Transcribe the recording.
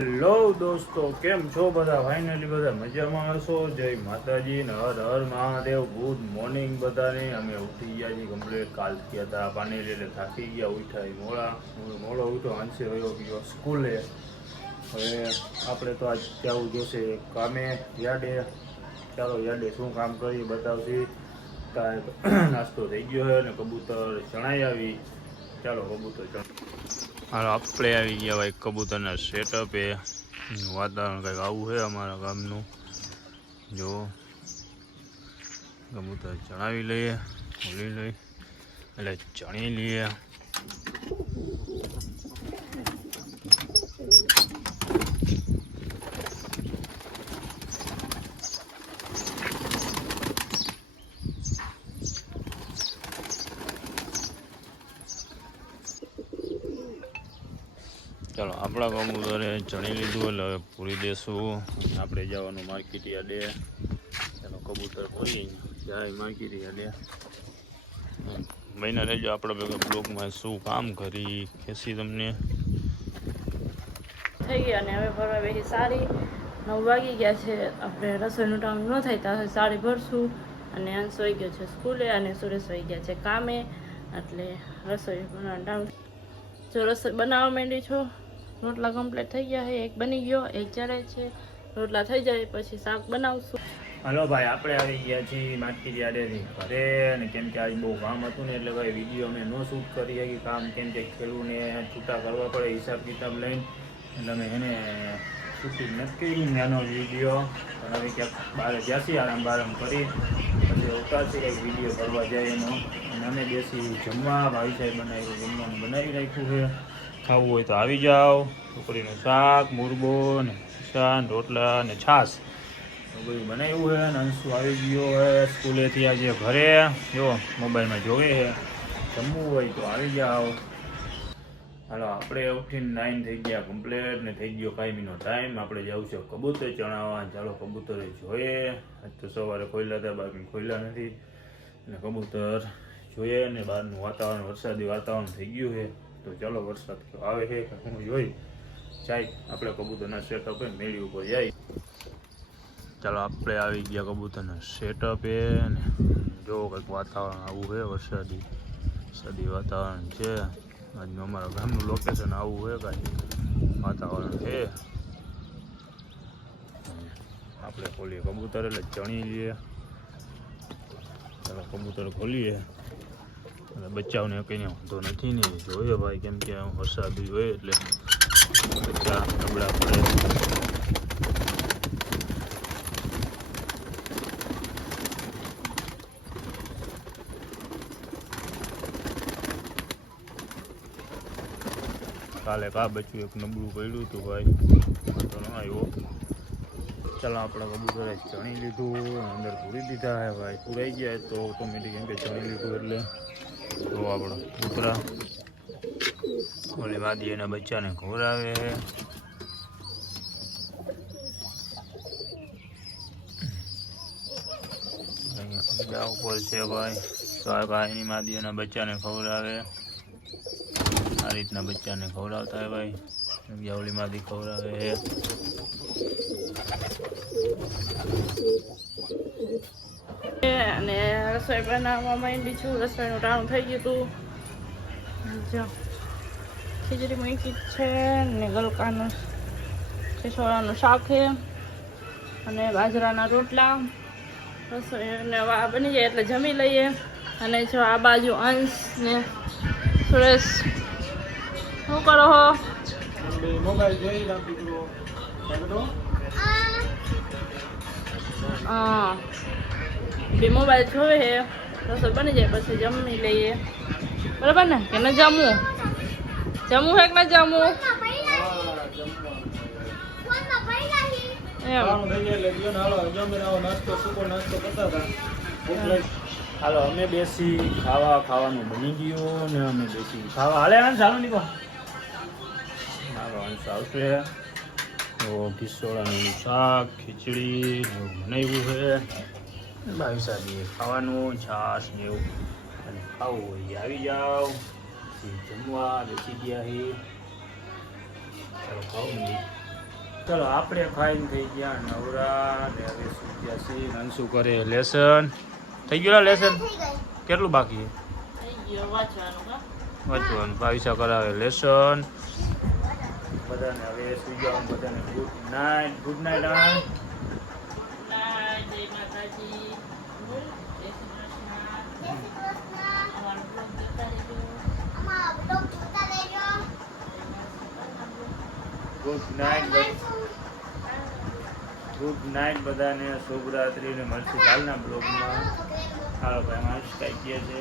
Hello દોસ્તો, કેમ છો બધા? ફાઇનલી બધા મજામાં હશો? જય માતાજી ને હર હર મહાદેવ. ગુડ મોર્નિંગ બધાને. અમે ઉઠી ગયા છીએ કમ્પ્લીટ. કાલ થયા હતા પાણી એટલે થાકી ગયા. ઉઠ્યા મોડો ઉઠો, હંસે વયો ગયો સ્કૂલે. હવે આપણે તો આજ જવું જોશે કામે, યાડે. ચાલો યાડે શું કામ કરી બતાવશી. નાસ્તો થઈ ગયો છે ને કબૂતર ચણાઈ આવી. ચાલો કબૂતર હાલો આપણે આવી ગયા ભાઈ કબૂતરના સેટઅપ એ. વાતાવરણ કંઈક આવું છે અમારા ગામનું. જો કબૂતર ચણાવી લઈએ, ખોલી લઈએ એટલે ચણી લઈએ. ચાલો આપણા કબૂતરે ચણી લીધું એટલે હવે પૂરી દેશું. આપણે જવાનું માર્કેટ યાર્ડે. ચાલો કબૂતર પૂરી જાય માર્કેટ યાર્ડે. મહિના રહેજો આપણા ભેગા બ્લોગમાં શું કામ કરી ખેસી તમને થઈ ગયા. અને હવે ફરવા બેસી સારી 9 વાગી ગયા છે. આપણે રસોઈનું ટાઈમ ન થાય ત્યાં સાડી ભરશું. અને અંશ વહી ગયો છે સ્કૂલે અને સુરેશ વહી ગયા છે કામે. એટલે રસોઈ બનાવવાનું ટાઈમ. જો રસોઈ બનાવવા માંડી છું. રોટલા કમ્પ્લીટ થઈ ગયા છે. એક બની ગયો, એક ચડે છે. રોટલા થઈ જાય પછી શાક બનાવશું. હલો ભાઈ, આપણે આવી ગયા છીએ માર્કેટ યાર્ડેથી ઘરે. અને કેમ કે આજે બહુ કામ હતું ને એટલે ભાઈ વિડીયો અમે ન શૂટ કરી શકી કામ. કેમ કે ખેડૂને છૂટા કરવા પડે હિસાબ કિતાબ લઈને. એટલે અમે એને શૂટિંગ નથી કર્યું નાનો વિડીયો. પણ હવે ક્યાંક બહાર જ્યાંથી આરામ બારામ કરી પછી અવતારથી કંઈક વિડીયો કરવા જાય એનો. અને અમે બેસી જમવા. ભાઈ સાહેબ જમવાનું બનાવી રાખ્યું છે. ખાવું હોય તો આવી જાઓ. છોકરીનું શાક, મુરબો ને શાન, રોટલા ને છાશ બધું બનાવ્યું છે. અને અંશુ આવી ગયો હોય સ્કૂલેથી આજે ઘરે. જો મોબાઈલમાં જોવે છે. જમવું હોય તો આવી જાઓ. હાલો આપણે ઉઠીને 9 થઈ ગયા કમ્પ્લેટ ને થઈ ગયો કાયમીનો ટાઈમ. આપણે જવું છે કબૂતર ચણાવવા. ચાલો કબૂતરે જોઈએ. આજ તો સવારે ખોલ્યા હતા, બાકી ખોલ્યા નથી. અને કબૂતર જોઈએ. ને બહારનું વાતાવરણ વરસાદી વાતાવરણ થઈ ગયું છે. તો ચાલો વરસાદ આવે છે કે હું જોઈ જાય. આપણે કબૂતરના સેટઅપ મેળી ઉપર જાય. ચાલો આપણે આવી ગયા કબૂતરના સેટઅપ એ. અને જો કંઈક વાતાવરણ આવું છે વરસાદી વાતાવરણ છે. આજનું અમારા ગામનું લોકેશન આવું છે કાંઈ વાતાવરણ છે. આપણે ખોલીએ કબૂતર એટલે ચણી લઈએ. ચાલો કબૂતર ખોલીએ. અને બચ્ચાઓને કંઈ વાંધો નથી ને જોઈએ ભાઈ. કેમ કે વરસાદી હોય એટલે બચ્ચા નબળા પડે. કાલે કા બચ્ચું એક નબળું પડ્યું હતું ભાઈ, તો ન આવ્યો. ચાલો આપણા કબૂતરે ચણી લીધું, અંદર પૂરી દીધા હે ભાઈ. પૂરાઈ ગયા તો ઓટોમેટિક એમ કે ચણી લીધું એટલે તો આપણો કૂતરા ઓલી વાદી એના બચ્ચાને ખવડાવે. અહીંયા બીજા ઉપર છે ભાઈ. તો આ એની માદી એના બચ્ચાને ખવડાવે. આ રીતના બચ્ચાને ખવડાવતા હોય ભાઈ. ઓલી માદી ખવડાવે છે. અને રસોઈ બનાવવા માંડી છું. રસોઈનું ટાણું થઈ ગયું હતું. જો ખીચડી મૂકી છે ને ગલકાનું છોળાનું શાક છે અને બાજરાના રોટલા. રસોઈ ને બની જાય એટલે જમી લઈએ. અને જો આ બાજુ અંશ ને સુરેશ શું કરો હો? મોબાઈલ જોઈ હા, બે મોબાઈલ જોવે છે. રસોઈ બની જાય પછી જમી લઈએ. બરાબર ને? કે ન જમવું? જમવું છે કે ન જમવું? હાલો અમે બેસી ખાવાનું બની ગયું ને અમે બેસી ખાવા. હાલે ચાલો નીકળો. હાલો અંશ આવશે. તો ઘીસોડાનું શાક, ખીચડી એવું બનાવ્યું છે. ભાઈ સાહેબ ખાવાનું છાશ ને એવું. અને ખાવું હોય આવી જાઓ. જમવા બેસી ગયા છે. ચાલો ખાવું નહીં. ચલો આપણે ખાઈને થઈ ગયા નવરા ને હવે સુઈ ગયા છીએ અંશુ કરે લેસન થઈ ગયું લેસન કેટલું બાકી થઈ ગયો વાંચવાનું કા વાંચવાનું ભાવિશા કરાવે લેસન બધાને હવે સુઈ જવાનું બધાને ગુડ નાઇટ જય માતાજી જય શ્રી કૃષ્ણ અમારો બ્લોગ જોતા રહેજો ગુડ નાઇટ ગુડ નાઇટ બધાને શુભ રાત્રિ ને મળશું કાલના બ્લોગમાં હાલો ભાઈ માણસ કઈ કહે છે